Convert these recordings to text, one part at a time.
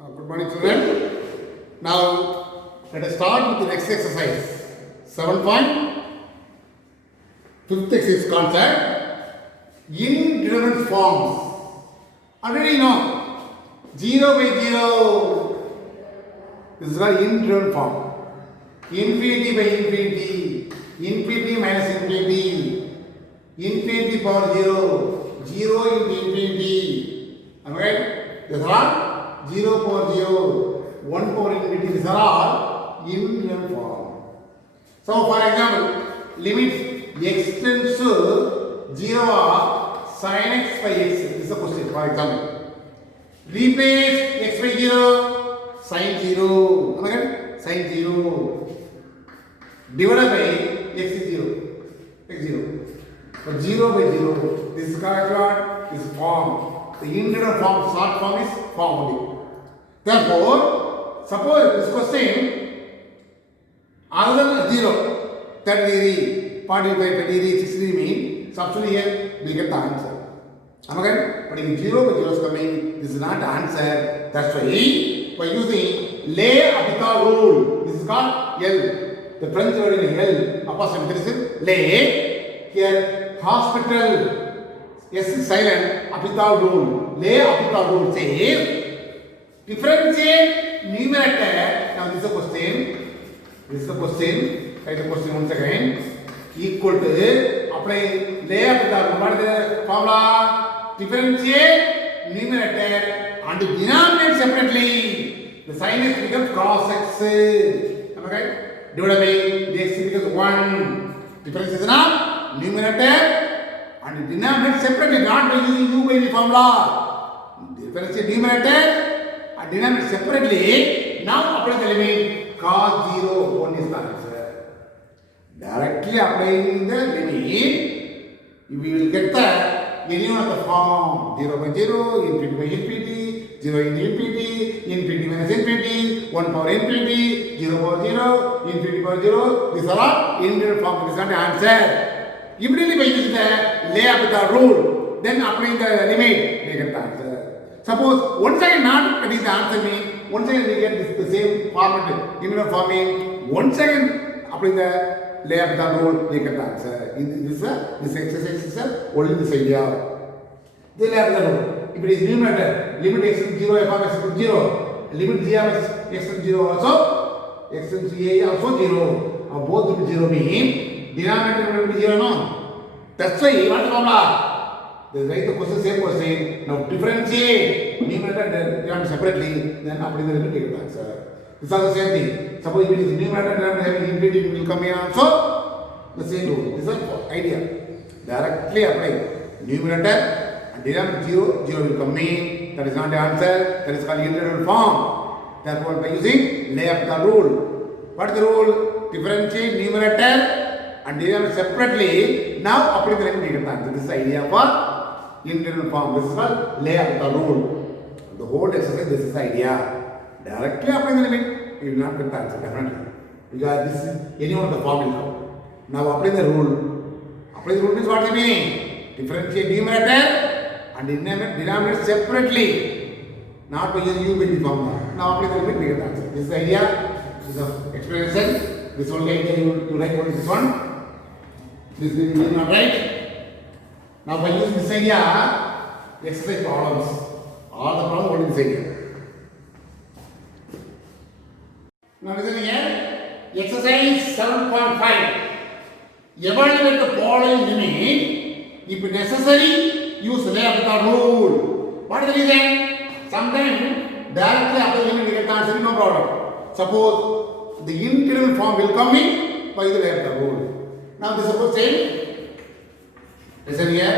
Good morning, children. Now, let us start with the next exercise. 7 point. Fifth exercise concept. Indeterminate forms. Already know. 0 by 0. This is called indeterminate form. Infinity by infinity. Infinity minus infinity. Infinity power 0. 0 into infinity. Am I right? This is all 0 power 0, 1 power infinity, these are all indeterminate form. So, for example, limit x tends to 0 of sin x by x. This is a question, for example. Replace x by 0, sin 0. Am I right? Sin 0. Divided by x is 0. X 0. So, 0 by 0. This is correct one. This is form. The indeterminate form, short form is form only. Therefore, suppose this question other than 0, 30 degree, 45 degree, 60 degree mean, substitute here, we get the answer. Am I right? But if 0 by 0 is coming, this is not the answer. That's why by using l'Hopital rule, this is called L. The French word in L, apostrophe this is lay. Here, hospital. S is silent. Hopital rule. L'Hopital rule says differentiate numerator. Now this is a question. This is a question. Write the question once again. Equal to apply L'Hopital rule. What is the formula? Differentiate numerator and denominator separately. The sign is becomes cos x. Am I right? Divided by the x becomes 1. Difference is enough. Numerator and denominator separately, not by using u by v formula. Differentiate numerator and denominator separately. Now apply the limit cos 0, 1 is the answer. Directly applying the limit, we will get the any one of the form 0 by 0, infinity by infinity, 0 into infinity, infinity minus infinity, 1 power infinity, 0 power 0, infinity power 0. These are all indeterminate form. This is not the answer. Immediately by using the L'Hopital rule, then applying the limit, we get the answer. Suppose once again not getting the answer means, once again we get the same format, indeterminate forming, once again applying the L'Hopital rule, we get the answer. This exercise is only this idea. The L'Hopital rule. If it is numerator, limit x to 0, f of x to 0, limit g of x to 0 also, x to a also 0. Both will be 0 mean, denominator will be 0, no? That's why, what the formula? They write the question, same question. Now differentiate numerator and denominator separately, then apply the limit, get the answer. This is the same thing. Suppose if it is numerator and denominator having infinity, will come here also. The same rule. This is the idea. Directly apply numerator and denominator 0, 0 will come in. That is not the answer. That is called indeterminate form. Therefore, by using L'Hopital rule. What is the rule? Differentiate numerator and denominator separately. Now apply the limit, we get the answer. This is the idea for indeterminate form. This is called L'Hopital rule. The whole exercise, this is the idea. Directly apply the limit, you will not get the answer, definitely. Because this is any one of the form will come. Now apply the rule. Apply the rule means what is the meaning? Differentiate numerator and denominator separately. Not by using u by v formula. Now apply the limit, we get the answer. This is the idea. This is the explanation. This only idea you will write what is this one. This is not right. Now by using this idea, exercise problems. All the problems only this idea. Now listen here. Exercise 7.5. Evaluate the following limit. If necessary, use L'Hopital rule. What is the reason? Sometimes directly apply the limit, we get the answer, no problem. Suppose the indeterminate form will come in by the L'Hopital rule. Now this suppose same. Listen here.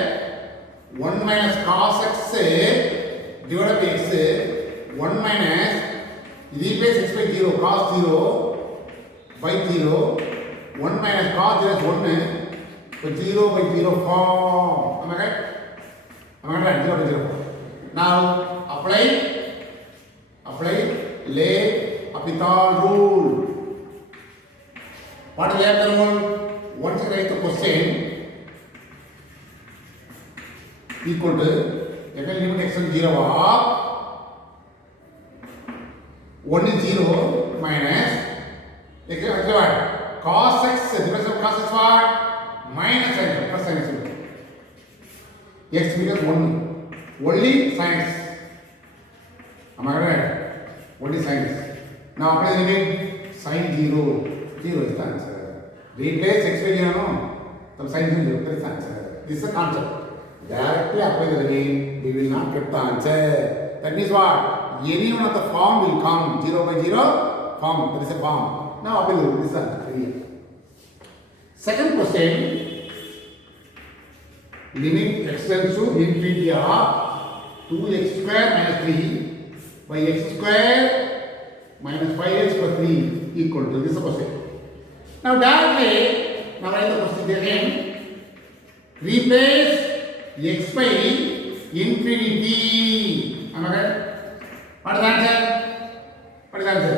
1 minus cos x divided by x. 1 minus replace x by 0, cos 0 by 0. 1 minus cos 0 is 1 by 0 by 0 form. Am I right? Am I right? 0 by 0 form. Now apply L'Hopital rule. What is L'Hopital rule? Once you write the question equal to, you can limit x to 0 of 1 is 0 minus x what? Cos x, difference of cos x what? Minus sin x, plus sin x. X becomes 1. Only sin x. Am I right? Only sin x. Now apply the limit. Sin 0. 0 is the answer. Replace x by 0, no? So sin 0, that is the answer. This is the concept. Directly apply the limit. We will not get the answer. That means what? Any one of the form will come. 0 by 0 form. That is a form. Now apply the limit. This is the answer. Second question. Limit x tends to infinity of 2x square minus 3 by x square minus 5x plus 3 equal to this question. Now directly, now write the question again. Replace x by infinity. Am I right? What is the answer? What is the answer?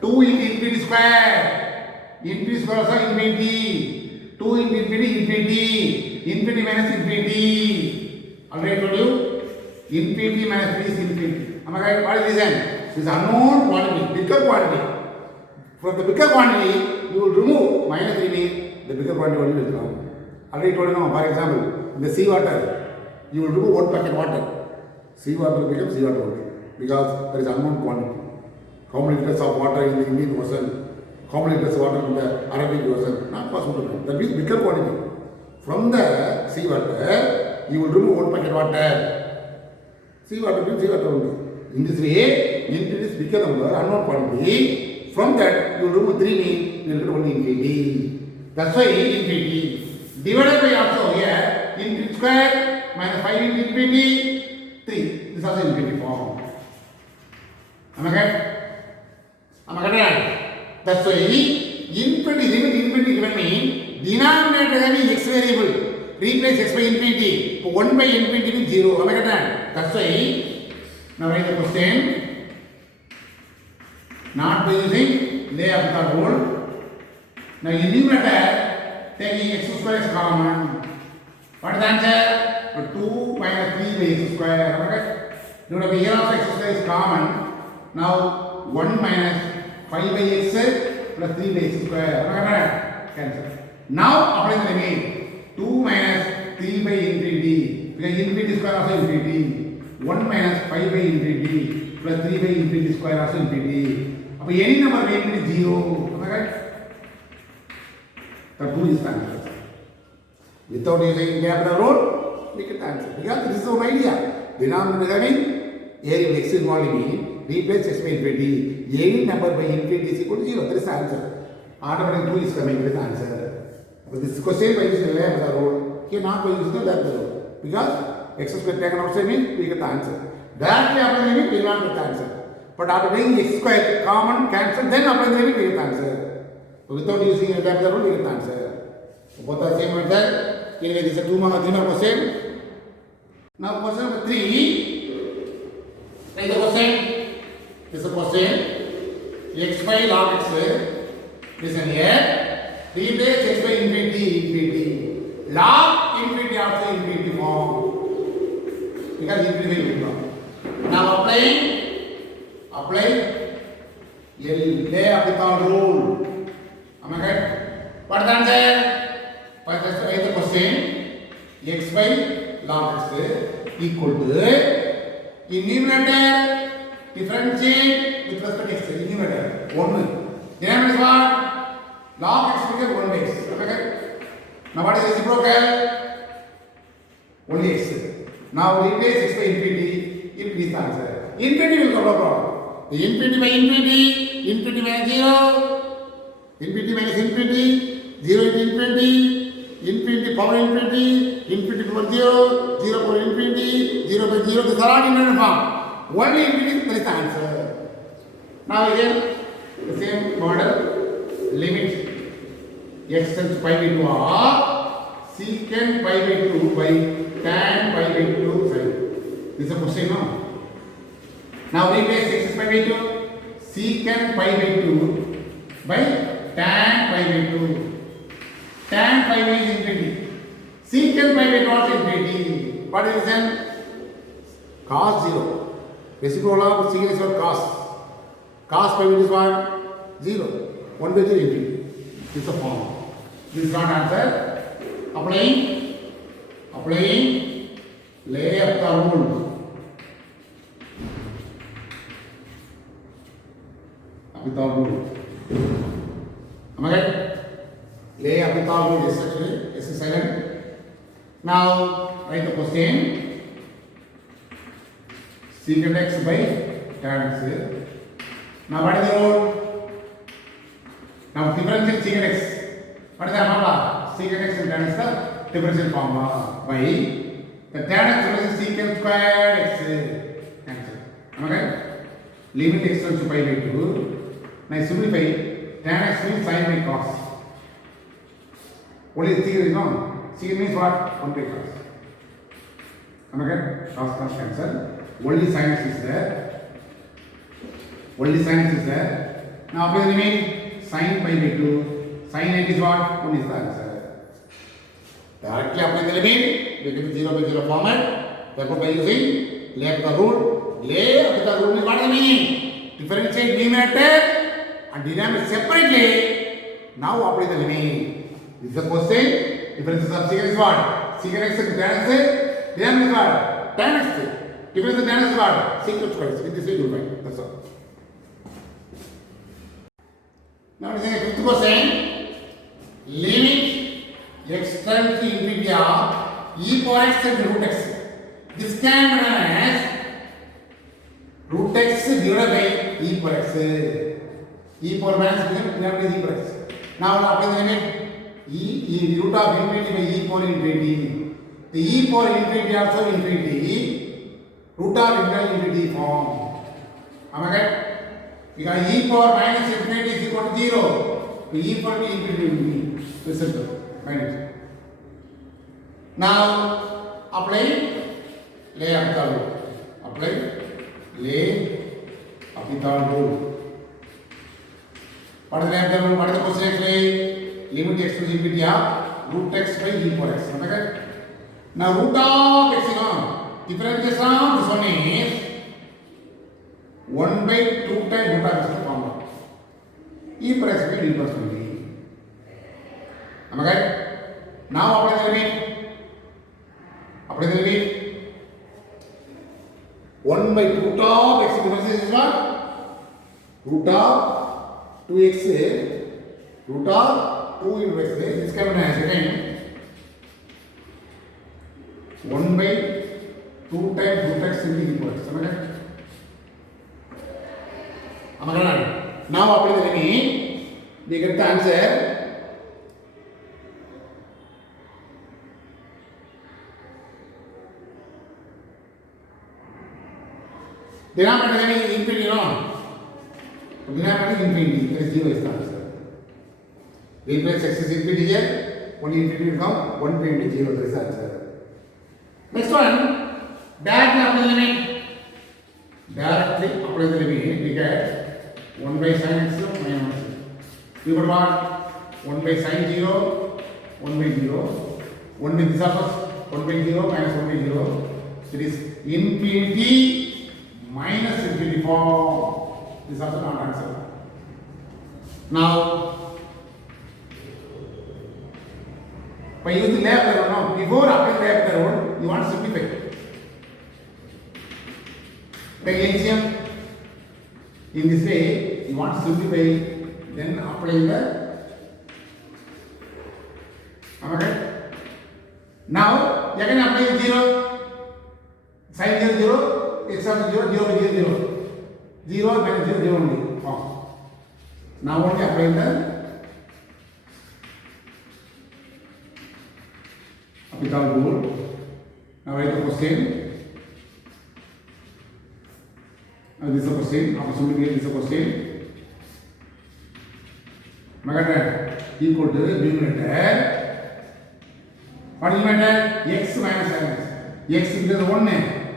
2 into infinity square. Infinity square also infinity. 2 into infinity, infinity. Infinity minus infinity. Already told you. Infinity minus 3 is infinity. Am I right? What is reason? This is unknown quantity, bigger quantity. From the bigger quantity, you will remove minus 3 means the bigger quantity only will come. Already told you now, for example, in the sea water, you will remove 1 packet water. Sea water will become sea water only. Because there is unknown quantity. How many liters of water in the Indian Ocean? How many liters of water in the Arabic Ocean? Not possible to know. That means bigger quantity. From the sea water, you will remove 1 packet water. Sea water means sea water only. In this way, infinity is bigger number, unknown quantity. From that, you will remove 3 means you will get only infinity. That's why infinity. Divided by also here, infinity square minus 5 into infinity, 3. This is also infinity form. Am I correct? Am I correct? That's why infinity, limit infinity given mean denominator having x variable. Replace x by infinity. 1 by infinity means 0. Am I correct? That's why, now write the question. Not by using L'Hopital rule. Now in numerator, taking x square is common. What is the answer? 2 minus 3 by x square. Am I correct? Note here also x square is common. Now 1 minus 5 by x plus 3 by x square. Am I correct? Cancel. Now apply the limit. 2 minus 3 by infinity. Because infinity square also infinity. 1 minus 5 by infinity plus 3 by infinity square also infinity. Now any number by infinity 0. Am I correct? The 2 is the answer. Without using L'Hopital rule, we get the answer. Because this is our idea. Denominator having area of x is only mean replace x by infinity. Any number by infinity is equal to 0. That is the answer. Automatically 2 is coming with the answer. But this question by using L'Hopital rule, here not by using the L'Hopital rule. Because x square taken outside means we get the answer. Directly after the limit, we will not get the answer. But after doing x square common, cancel, then after the limit, we get the answer. So without using L'Hopital rule, we get the answer. So both are same method. Anyway, this is a 2 mark, 3 mark question. Now question number 3. Take the question. This is a question. X by log x. Listen here. Replace x by infinity. Log infinity also infinity form. Because infinity will come. Now apply L'Hopital rule. Am I right? What is the answer? First, write the question. X by log x equal to in numerator differentiate with respect to x. In numerator 1. Denominator is what? Log x becomes 1 by x. Okay? Now what is reciprocal? Only x. Now replace x by infinity. Infinity is the answer. Infinity will come, no problem. The infinity by infinity, infinity minus 0, infinity minus infinity, 0 into infinity, infinity power infinity, infinity power 0, 0 power infinity, 0 by 0. These are all infinite form. Only infinity, that is the answer. Now again, the same model, limit x tends to pi by 2 or secant pi by 2 by tan pi by 2 sine. This is a question now. Now replace x is pi by 2, secant pi by 2 by tan pi by 2. Tan pi by is infinity. Secant pi by 2 also infinity. What is the reason? Cos 0. Reciprocal of secant is cos. Cos pi is what? 0. 1 by 0 infinity. This is the form. This is not answer. Applying L'Hopital rule. L'Hopital rule. Am I right? L'Hopital rule is actually silent. Now write the question. Secant x by tan x. Now what is the rule? Now differentiate secant x. What is the formula? Secant x and tan x the differential formula by the tan x is secant squared x. Answer. Am I right? Limit x to pi by 2. Now simplify. Tan x means sin by cos. What is secant is known? Secant means what? 1 by cos. Am I right? Cos cancel. Only sin x is there. Now apply the limit. Sin pi by 2. Sin x is what? 1 is the answer. Directly apply the limit. We get the 0 by 0 format. Therefore, by using L'Hopital rule. L'Hopital rule means what is the meaning? Differentiate numerator and denominator separately. Now apply the limit. This is the question. Differences of secant is what? Secant x and tan x. Denominator is what? Tan x. Difference of tan x is what? Secant squared. In this way you will find. That's all. Now this is the fifth question. Limit x tends to infinity of e power x and root x. This can be known as root x divided by e power x. E power minus divided by e power x. Now apply the limit. E root of infinity by e power infinity. The e power infinity also infinity. Root of infinity form. Am I right? Because e power minus infinity is equal to 0. So e power infinity. Listen to find it. Now apply L'Hopital rule. Apply L'Hopital rule. What is L'Hopital rule? What is the question actually? Limit x to infinity of root x by e power x. Am I right? Now root of x, differentiation of this one is 1 by 2 times root of x to formula. E power x by d plus 20. Am I right? Now apply the limit. 1 by 2 of x differentiation is what? Root of 2x. Root of 2 into x. This can be as again 1 by 2 times root x into e power x. Am I right? Am I right? Now apply the limit. We get the answer. Denominator is infinity, no? Denominator is infinity. That is 0 is the answer. Replace x is infinity here. Only infinity will come. 1 to 0. That is the answer. Next one. Directly apply the limit. We get 1 by sin x minus 1. We got what? 1 by sin 0. 1 by 0. 1 by this also 1 by 0 minus 1 by 0. It is infinity minus infinity form. This is also not answer. Now, by using L'Hopital rule, before applying L'Hopital rule, you want to simplify. Take LCM. In this way, you want to simplify, then apply the. Am I right? Now, again apply 0. Sin 0, 0. X of 0, 0 by 0, 0. 0 minus 0, 0 only. Oh. Now only apply the L'Hopital rule. Now write the question. This is the question. Opportunity is the question. Magatar equal to numerator. What is numerator? X minus sin x. X is 1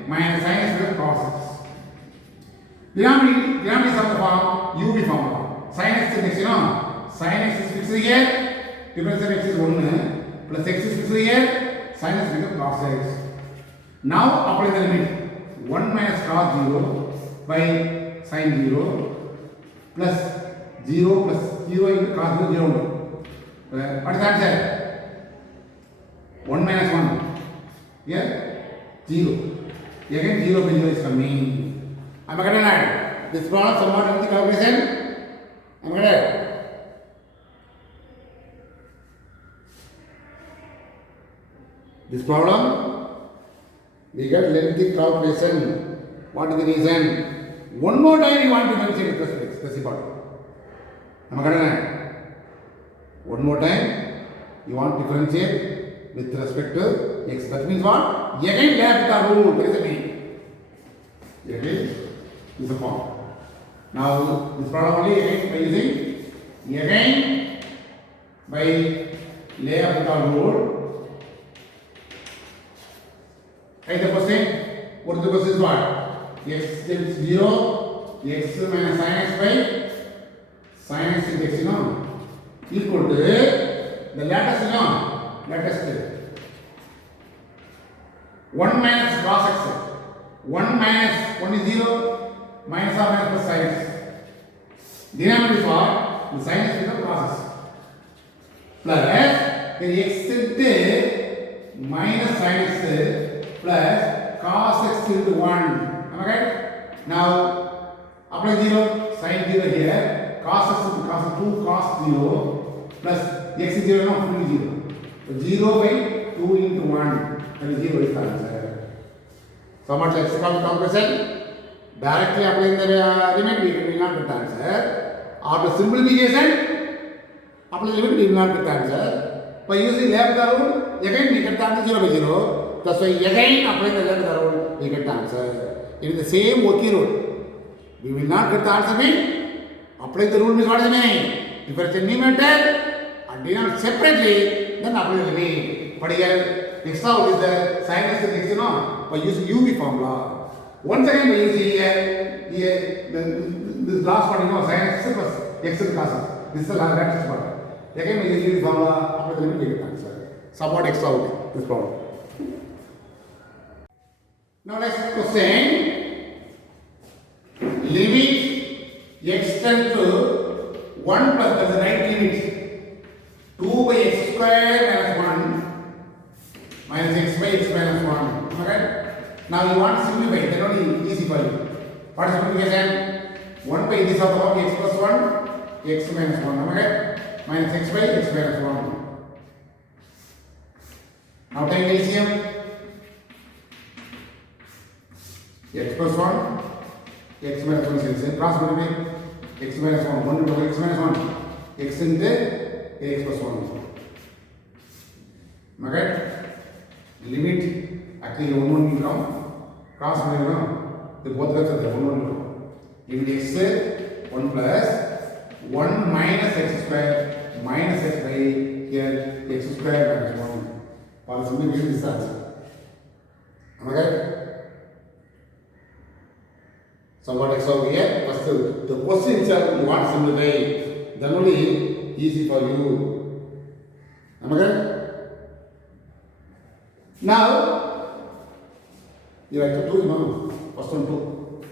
minus sin x plus cos x. Denominator is of the form UV formula. Sin x is next, sin x is fixed here. Difference of x is 1 plus x is fixed here. Sin x becomes cos x. Now apply the limit. 1 minus cos 0 by sin 0 plus 0 plus 0 into cos 0 0 only. What is the answer? 1 minus 1. Here 0. Again 0 by 0 is coming. Am I correct? This problem somewhat of the calculation. Am I correct? This problem we get lengthy calculation. What is the reason? One more time you want to mention it. That's important. Am I correct? One more time you want to differentiate with respect to x. That means what? Again L'Hopital rule. What is the meaning? Again is the form. Now this problem only again by using again by L'Hopital rule. Write the question. What is the question is what? X is 0, x minus sin x by sin x into x, equal to the latest, latest 1 minus cos x. 1 minus 1 is 0, minus or minus plus sin x. Denominator is what? The sin x becomes cos x. Plus the x into minus sin x plus cos x into 1. Am I right? Now apply 0, sin 0 here, cos x into cos 2 cos 0 plus x is 0, no, fully 0. So 0 by 2 into 1, that is 0 is the answer. So much let's call the comparison. Directly applying the limit, we will not get the answer. After simplification, apply the limit, we will not get the answer. By using L'Hopital rule, again we get the answer 0 by 0. That's why again applying the L'Hopital rule, we get the answer. It is the same working rule. We will not get the answer mean apply the rule means what is the meaning? Differentiate numerator and denominator separately, then apply the limit. But here next out is the sin x and x, by using UV formula. Once again we use here this last one, sin x plus x and cos x. This is the latest part. Again we use UV formula, apply the limit, we get the answer. Somewhat x out this problem. Now next question. Limit x tends to 1 plus, that's the right limit. 2 by x square minus 1 minus x by x minus 1. Okay? Now you want to simplify, then only easy for you. What is simplification? 1 by this of x plus 1, x minus 1. Okay? Minus x by x minus 1. Now take LCM. X plus 1, x minus 1 is LCM. Cross multiply. X minus 1, 1 into x minus 1. X into x plus 1. Okay? Limit, actually 1 will come. Cross multiply, the both are the 1 will come. Limit x 1 plus 1 minus x square minus x by here x square minus 1. For simplification this answer. Okay? So what x over here? First the question itself you want to simplify, then only easy for you. Am I correct? Now you write to 2, first one 2.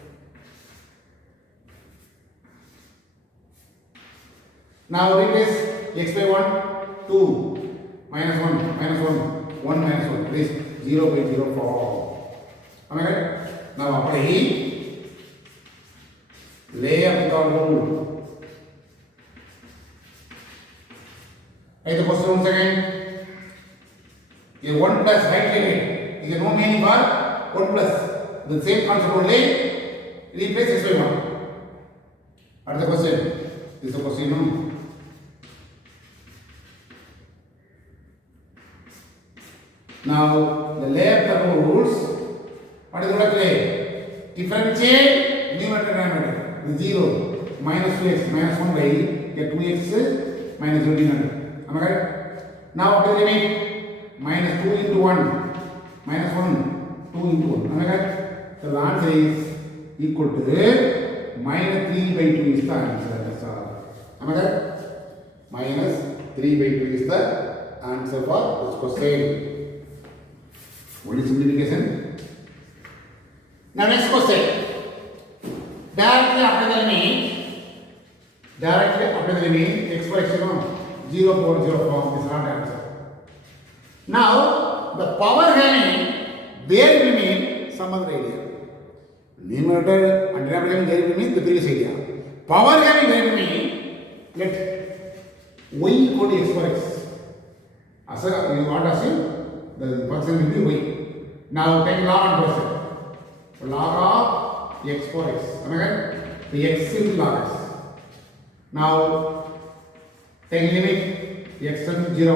Now replace x by 1, 2 minus 1 minus 1 1 minus 1, that is 0 by 0 4. Am I correct? Now apply L'Hopital rule. Write the question once again. Here 1 plus right limit is no meaning for 1 plus. The same concept only, replace x by 1. What is the question? This is the question, Now the L'Hopital rules. What is the play? Differentiate numerator denominator. 0 minus 2x minus 1 by 2x minus 0 denominator. Am I correct? Now apply the limit. Minus 2 into 1 minus 1 2 into 1. Am I correct? So the answer is equal to minus 3 by 2 is the answer. That's all. Am I correct? Minus 3 by 2 is the answer for this question. Only simplification. Now next question. Directly after the limit Directly apply the limit x by x, 0 4 0 form is not answer. Now the power having variable mean some other area. Numerator and denominator having variable mean the previous area. Power having variable mean let y equal to x for x. As you want to assume the function will be y. Now take log and percent. Log of x for x. Again, the x will log x. Now take limit x tends to 0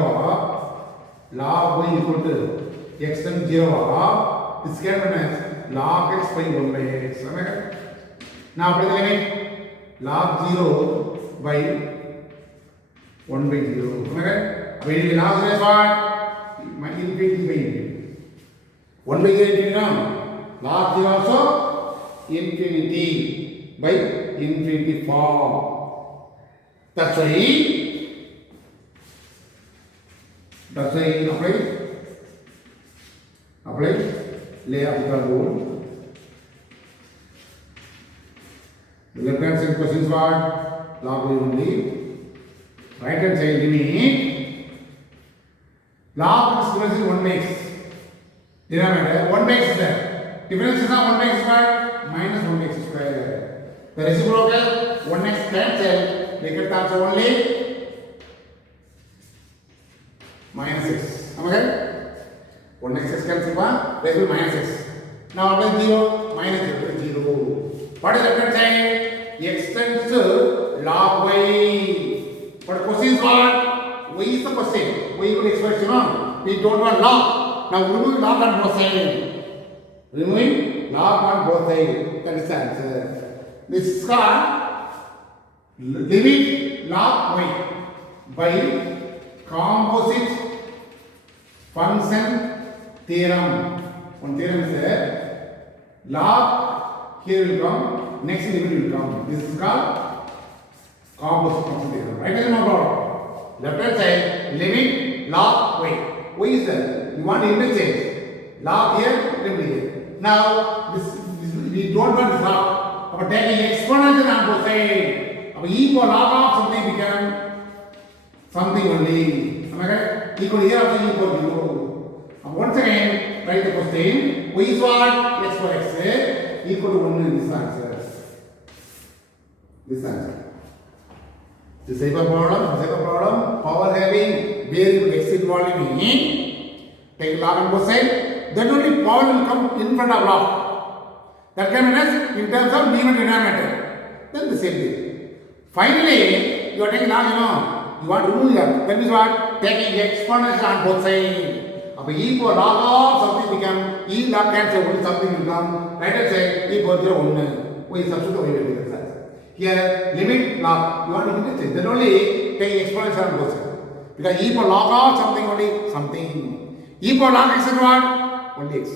log y equal to x tends to 0 this can be as log x by 1 by x. Now apply the limit log 0 by 1 by 0. When you log 0 is what? Infinity by infinity. 1 by 0 infinity now. Log 0 also infinity by infinity form. That's why apply lay optical rule. The left hand side question is what? Log y only. Right hand side limit log x difference is 1 by x. Denominator 1 by x is there. Difference is not 1 by x square minus 1 by x square. The reciprocal 1x cancel. Make it answer only minus x. Okay? 1x cancel one, reciprocal minus x. Now apply 0 minus 0. What is left hand side? X tends to log y. But question is what? Y is the question. Y equal to x by x. We don't want log. Now remove log on both sides. Removing log on both sides. That is the answer. This is called limit log y by composite function theorem. One theorem is there. Log here will come. Next limit will come. This is called composite function theorem. Right hand no problem. Left hand side limit log y. Y is there. You want to interchange. Log here, limit here. Now this we don't want this log. But taking exponential on both sides. E for log of something become something only. Am I correct? Equal here also e for 0. Once again, write the question. Y is what? X for x equal to 1 in this answer. This answer. This type of problem, power having variable x involved in take log on both sides. Then only power will come in front of log. That can be in terms of numerator denominator. Then the same thing. Finally, you are taking log, you want to remove here. That means what? Taking exponential on both sides. Now, e for log of something become e log cancel only something will come. Right hand side e for 0 1. We substitute over here. Here limit log. You want to interchange. Then only take exponential on both sides. Because e for log of something only something. E for log x is what? Only x.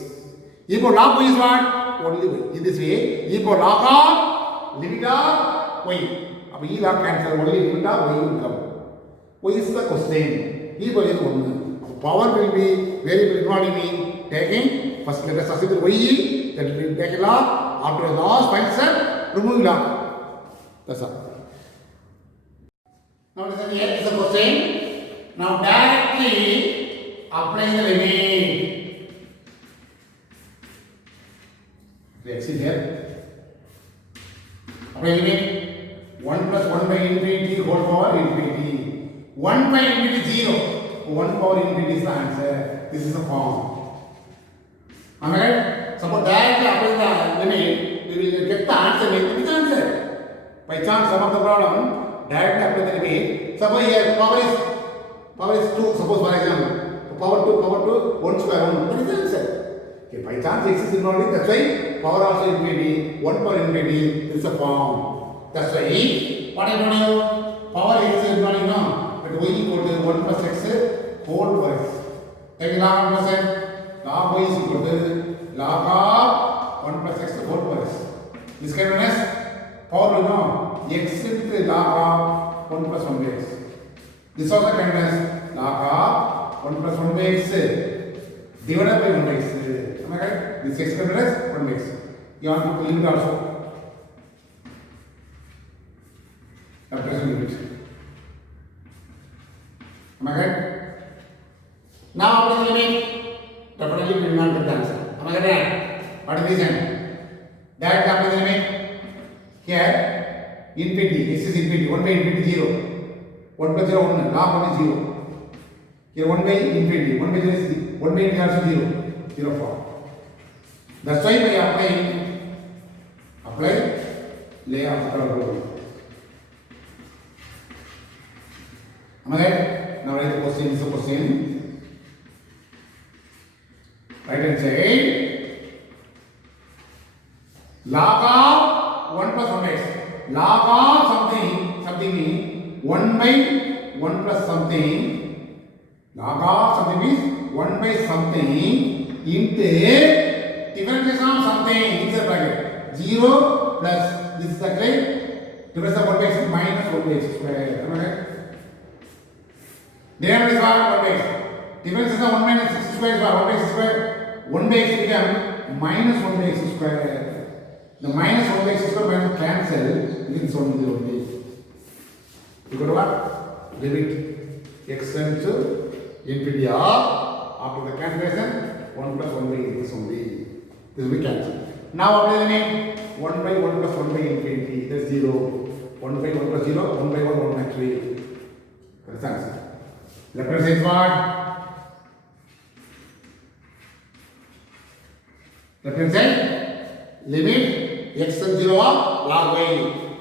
E for log y is what? Only y. In this way, e for log of limit of y. Now, e log cancel only limit of y will come. Y is the question. E for is 1. Power will be variable involved in taking first let us substitute y, then we will take a log. After the log function, remove log. That's all. Now listen here is the question. Now directly apply the limit. X is here. Apply limit 1 plus 1 by infinity whole power infinity. 1 by infinity 0. 1 power infinity is the answer. This is the form. Am I right? Suppose directly apply the limit, we will get the answer. Which answer? By chance, some of the problem directly apply the limit. Suppose here power is 2. Suppose for example, power 2, 1 square 1. What is the answer? Okay, by chance x is involved. That's why power also infinity. 1 power infinity is a form. That's why what I told you, power x is involved. But y equal to 1 plus x whole power x. Take log 1%. Log y is equal to log of 1 plus x whole power x. This can be as power x into log of 1 plus 1 by x. This also can be as log of 1 plus 1 by x divided by 1 by x. Am I correct? This x can be as 1 by x. You want to limit also. Am I correct? Now after the limit, definitely we will not get the answer. Am I correct? What is the reason? That after the limit, here infinity, this is infinity, 1 by infinity 0. 1 by 0, 1, log 1 is 0. Here 1 by infinity, 1 by 0 is 1 by infinity also 0. 0 form. That's why by apply lay after rule. Am I right? Now write the question, this is the question. Right hand side. Log of 1 plus 1 x. Log of something means 1 by 1 plus something. Log of something means 1 by something into differentiation of something inside bracket. 0 plus this is the claim. Difference of 1 by x minus 1 by x square. Am I right? Denominator is 1 by x. Difference is 1 minus x square is 1 by x square. 1 by x become minus 1 by x square. The minus 1 by x square minus cancel within only the only. You got what? Limit x tends to infinity after the cancellation 1 plus 1 by x only. This will be cancelled. Now apply the name 1 by 1 plus 1 by infinity. That's 0. 1 by 1 plus 0. 1 by 1 1 actually. That's the answer. Left hand side what? Left hand side limit x and 0 of log y.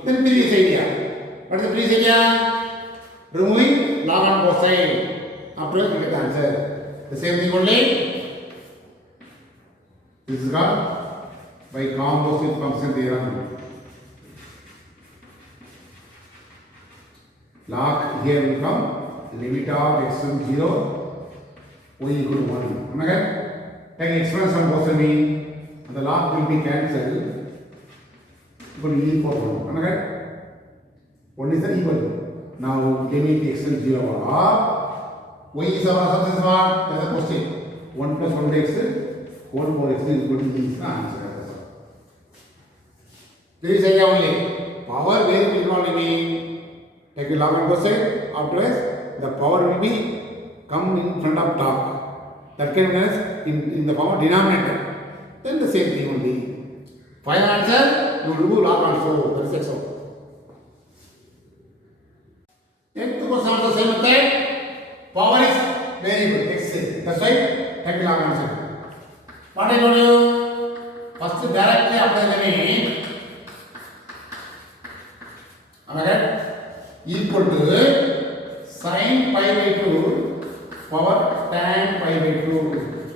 Then previous idea. What is the previous idea? Removing log on both sides. After you get the answer. The same thing only. This is called by composite function theorem. Log here will come limit of x from 0 y equal to 1. Am I correct? Take exponents from both sides mean the log will be cancelled. Equal to e for 1. Am I correct? 1 is the equal. Now limit x from 0 or y is our substance what? That's the question. 1 plus 1 by x, 1 more x is equal to e is the answer. This is idea only. Power where will not mean take a log on both sides. Afterwards, the power will be come in front of top. That can be in the form of denominator. Then the same thing will be. Final answer, you will do log also. That is so. Then to question also same method. Power is variable x. That's why take a log answer. What I told you? First directly apply the limit. Am I right? Equal to sin pi by 2 power tan pi by 2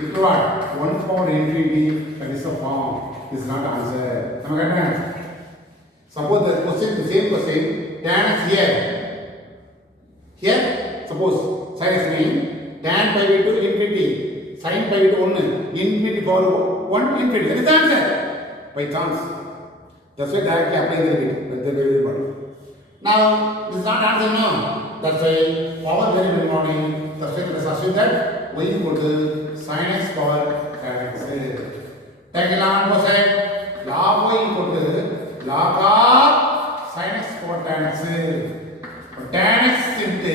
equal what? 1 power infinity. That is the form. This is not answer. Am I right? Suppose the question, the same question, tan is here. Here, suppose sin is mean tan pi by 2 infinity. Sin pi by 2 1 infinity power 1 infinity. That is the answer. By chance. That's why directly apply the limit. That's the variable. Now, this is not answer now. That's why power variable morning. That's why let us assume that y equal to sin x power tan x. Take log on both sides. Log y equal to log of sin x power tan x. Tan x into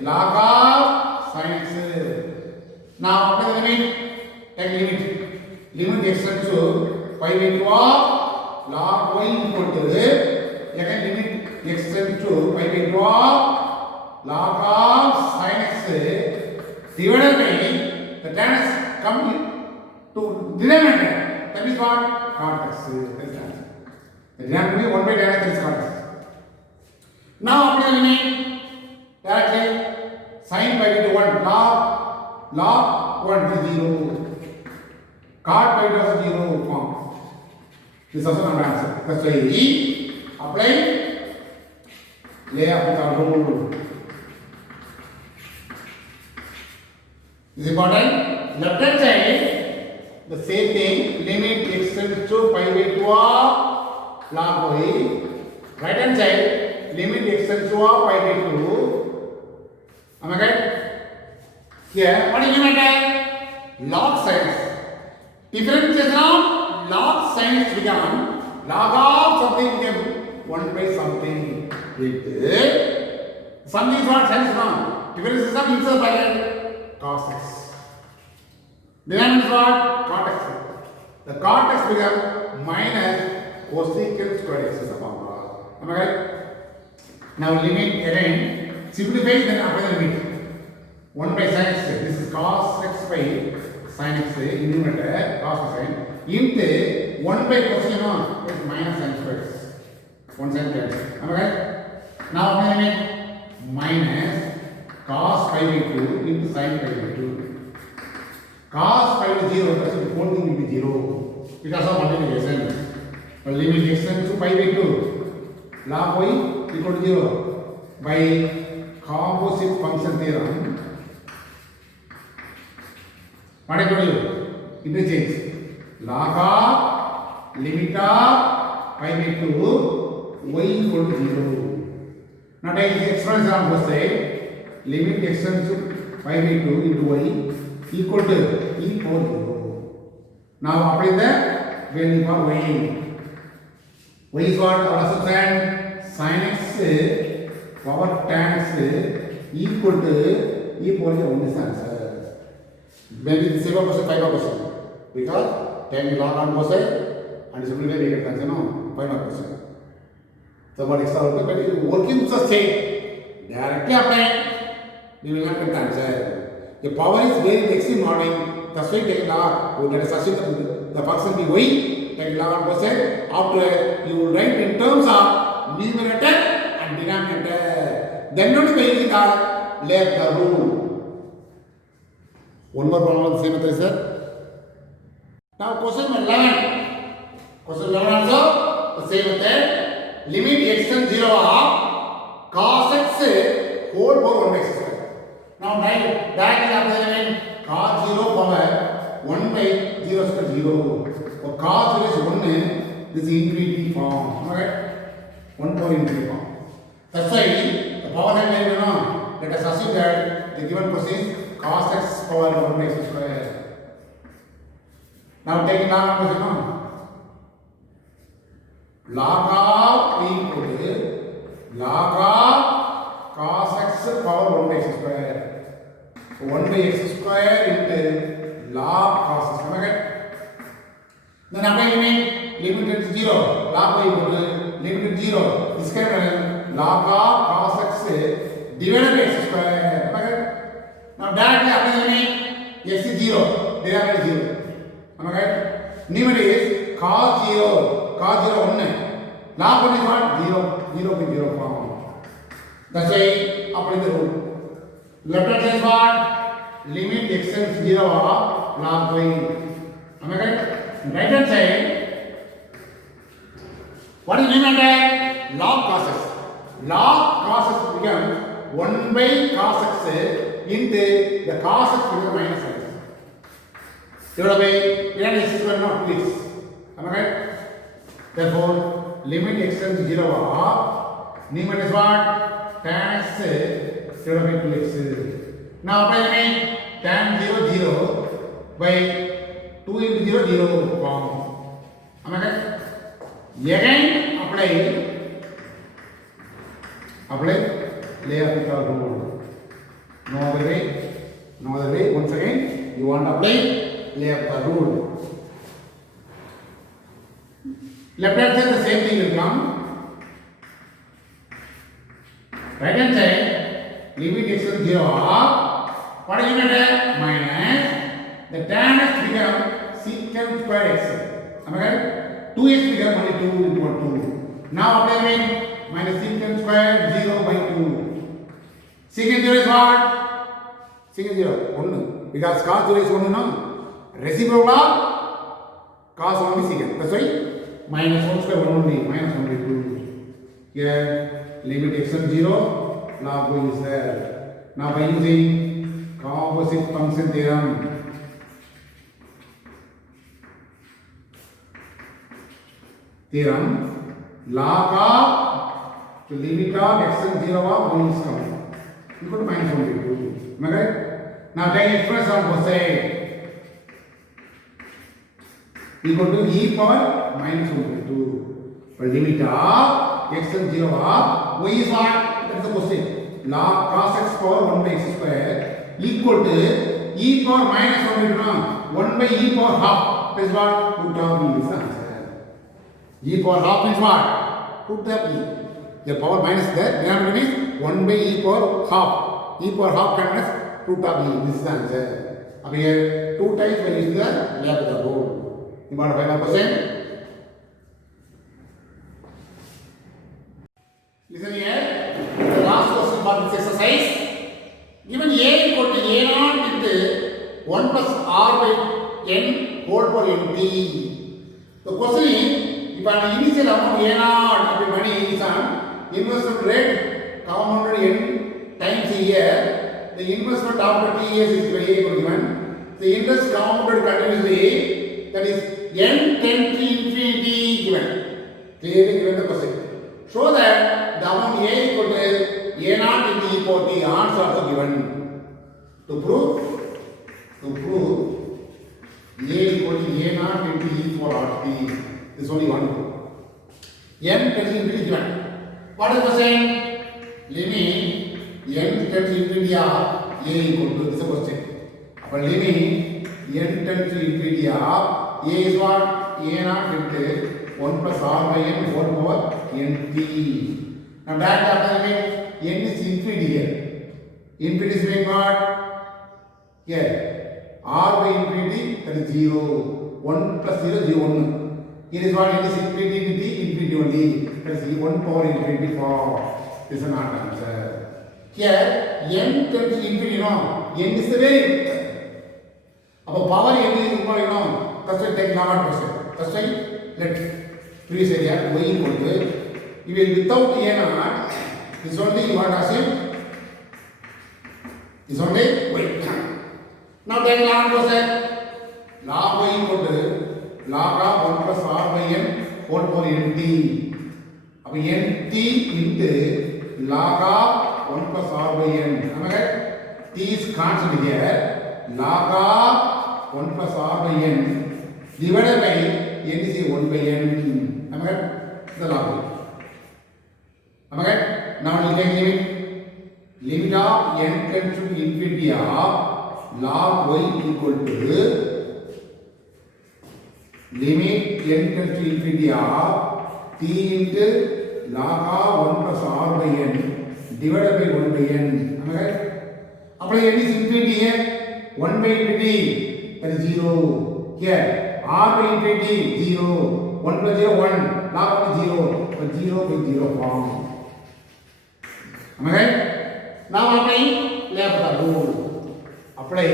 log of sin x. Now apply the limit. Take limit. Limit x tends to pi by 2 of log y equal to again limit x tends to pi by 2 of log of sin x divided by the tan x come to denominator. That is what? Cot x. That is the answer. The denominator 1 by tan x is cot x. Now apply the limit directly sin pi by 2 1 log 1 is 0. Cot pi by 0 form. This is also not answer. That's why E apply lay up with our rule. This is important. Left hand side, the same thing. Limit x tends to pi by 2 of log y. Right hand side, limit x tends to pi by 2. Am I right? Here, what is limit? Log sin x. Differentiation of log sin x become log of something became 1 by something. Something is what sin is not. Difference is not inside bracket cos x. Denominator is what? Cot x. The cot x becomes minus cosecant square x is the formula. Am I right? Now limit again. Simplify then apply the limit. 1 by sin x. This is cos x by sin x in numerator cos cosine into 1 by cosine is minus sin square x. 1 sin cancel. Am I right? Now apply the limit minus cos pi by 2 into sin pi by 2. Cos pi by 0, that's the whole thing will be 0 because of multiplication. But limit x tends to pi by 2, log y equal to 0 by composite function theorem. What I told you? Interchange. Log of limit of pi by 2 y equal to 0. Now take the expression on both sides. Limit x tends to pi by 2 into y equal to e power 0. Now apply the value for y. Y is what? Our subtrahend sin x power tan x equal to e power 1 is the answer. Maybe this is a question, 5 question. Because 10 log on both sides and simplify we get answer, no? 5 question. So what extra work? But working with the same directly apply, we will not get the answer. The power is very extreme ordering. That's why take log. Let us assume the function be y. Take log on both sides. After you will write in terms of numerator and denominator. Then only by using the left the rule. One more problem on the same method, sir. Now question 11. Question 11 also the same method. Limit x tends 0 of cos x whole power 1 by x square. Now directly apply cos 0 power 1 by 0 square 0. For cos 0 is 1, this is infinity form. Alright? 1 power infinity form. That's why the power hand you know. Let us assume that the given question is cos x power 1 by x square. Now taking log of question, log of equal to log of cos x power 1 by x square. So 1 by x square into log cos x. Am I right? Then apply limit at 0. Log y equal to limit at 0. This can be log of cos x divided by x square. Am I right? Now directly apply the limit x is 0. Derivative is 0. Am I right? Numerator is cos 0. Cos 0 1. Log 1 is what? 0. 0 by 0 form. That's why apply the rule. Left hand side is what? Limit x tends 0 of log y. Am I right? Right hand side, what is numerator? Log cos x. Log cos x becomes 1 by cos x into the cos x becomes minus x. Divided by n x square not 2x. Am I right? Therefore, limit x tends 0 of numerator is what? Tan x divided by 2x. Now apply limit tan 0 0 by 2 into 0 0 form. Am I right? Again apply L'Hopital rule. No other way. Once again you want to apply L'Hopital rule. Left hand side the same thing will come. Right hand side limit x to 0 of what is numerator? Minus the tan x become secant square x. Am I right? 2x become only 2 into 2. Now apply minus secant square 0 by 2. Secant 0 is what? Secant 0 1. Because cos 0 is 1 no? Reciprocal of cos 1 is secant. That's why minus 1 square 1 only. Minus 1 by 2. Here limit x to 0. Log y is there. Now by using composite function theorem. Log of the limit of x and 0 of 1 is coming equal to minus 1 by 2. Am I right? Now take express on both sides equal to e power minus 1 by 2. But limit of x and 0 of y is what? That is the question. log cos x power 1 by x square equal to e power minus 1 by 1 by e power half. That is what? Root of e is the answer. E power half means what? Root of e. The power minus there, denominator means 1 by e power half. E power half can minus root of e. This is the answer. Up here, 2 times by using the L'Hopital rule. You want to find the question? Listen here. The last question for this exercise. Given a equal to a naught into 1 plus r by n whole power nt. The question is, if an initial amount a naught of the money is on investment rate compounded n times a year, the investment after t years is very equal given. The interest compounded continuously, that is n tends to infinity given. Clearly given the question. Show that the amount a equal to a naught into e power t answer also given. To prove a equal to a naught into e power t. This is only one proof. N tends to infinity given. What is the question? Limit n tends to infinity of a equal to, this is a question. But limit n tends to infinity of a is what? A naught into 1 plus r by n whole power nt. Now that after limit n is infinity here. Infinity is being what? Here. R by infinity, that is 0. 1 plus 0, 0, 1. Here is what? N is infinity into t, infinity only. That is 1 power infinity 4. This is not answer. Here, n tends to infinity, no? N is the variable. Our power n is equal, you know. That's why take normal question. That's why let previous area y equal to, even without a naught, is only you want to assume is only y. Now take log question. Log y equal to log of 1 plus r by n whole power nt. अब nt into log of 1 plus r by n. Am I right? T is constant here. Log of 1 plus r by n divided by n is 1 by n. Am I right? The log. Am I right? Now you take limit. Limit of n tends to infinity of log y equal to limit n tends to infinity of t into log of 1 plus r by n divided by 1 by n. Am I right? Apply n is infinity here. 1 by infinity, that is 0. Here, r by infinity, 0. 1 plus 0, 1. Log of 0. But 0 by 0 form. Am I right? Now apply L'Hopital rule. Apply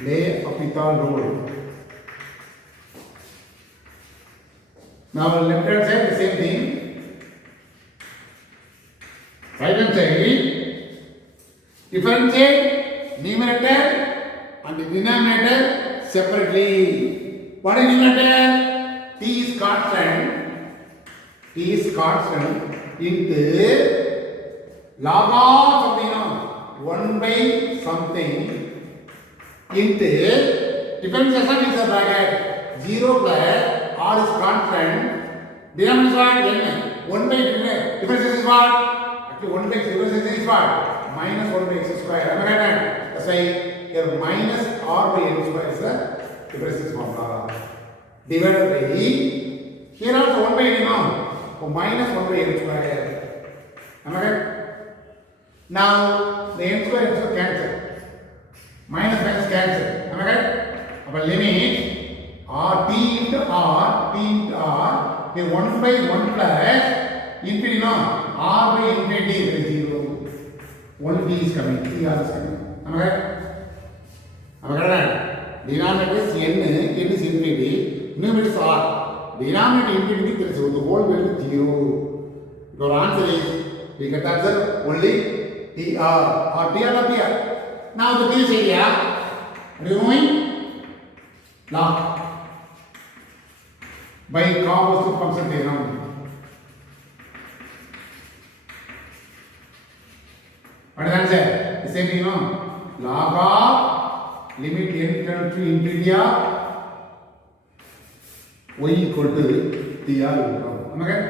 L'Hopital rule. Now left hand side the same thing. Right hand side, differentiate numerator and denominator separately. What is numerator? T is constant. T is constant into log of something, 1 by something into differentiation is a bracket 0 plus r is constant. Denominator is what? n. 1 by differentiation is what? Actually 1 by differentiation is what? Minus 1 by x square. Am I right? That's why here minus r by n square is the differentiation formula. Divided by here also 1 by n, no? So minus 1 by n square. Am I right? Now the n square cancel. Minus minus cancel. Am I right? Our limit r t into r here 1 by 1 plus infinity, no? R by infinity is 0. Only t is coming. T is coming. Am I right? Am I right? Denominator is n is infinity. Numerator is r. Denominator infinity, there is the whole value 0. Your answer is, we get answer only TR or TR or TR. Now the previous area, removing log by composite function theorem. What is the answer? The same thing, no? Log of limit n tends to infinity of y equal to TR will come. Am I right?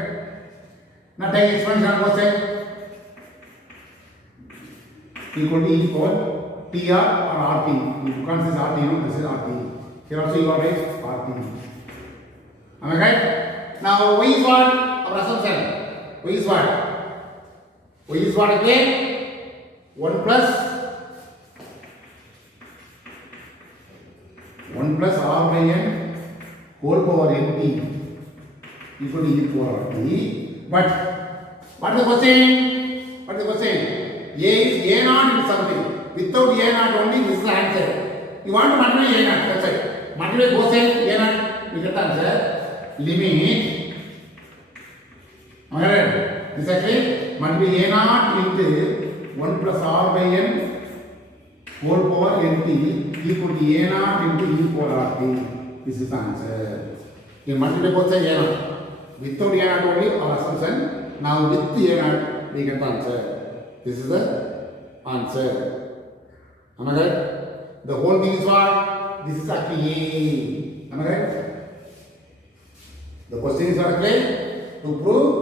Now take expansion on both sides. equal to e power tr or rt. You can't say rt, no, this is rt. Here also you are right, rt. Am I right? Now y is what? Our assumption. Y is what? Y is what again? 1 plus r by n whole power nt equal to e power rt. But what is the question? What is the question? A is a naught into something. Without a naught only, this is the answer. You want to multiply a naught, that's right. Multiply both sides a naught, you get the answer. Limit. Alright, this actually multiply a naught into 1 plus r by n whole power nt equal to a naught into e power rt. This is the answer. You multiply both sides a naught. Without a naught only, our assumption. Now with a naught, we get the answer. This is the answer. Am I right? The whole thing is what? This is actually A. Am I right? The question is what again? To prove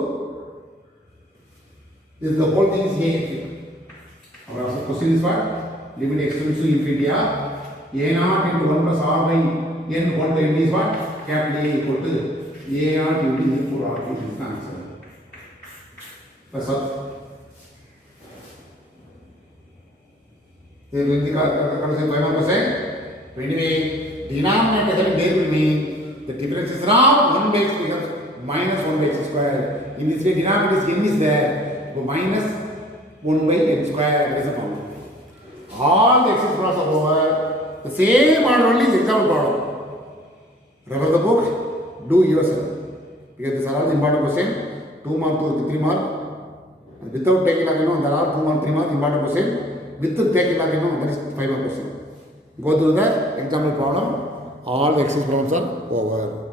this, the whole thing is A. Our question is what? Limit x to infinity of a naught into 1 plus r by n whole by n is what? Capital A equal to a naught into e power rt. This is the answer. That's all. They will be called anyway, denominator having there will mean the difference is now 1 by x becomes minus 1 by x square. In this way, denominator n is there, so minus 1 by n square. That is the problem. All the examples are over. The same order only is example problem. Refer the book, do yourself. Because these are all the important questions. 2 mark to 3 mark. Without taking like there are 2 mark, 3 mark important question. With the taking like there is 5 mark question. Go through the example problem. All the exercise problems are over.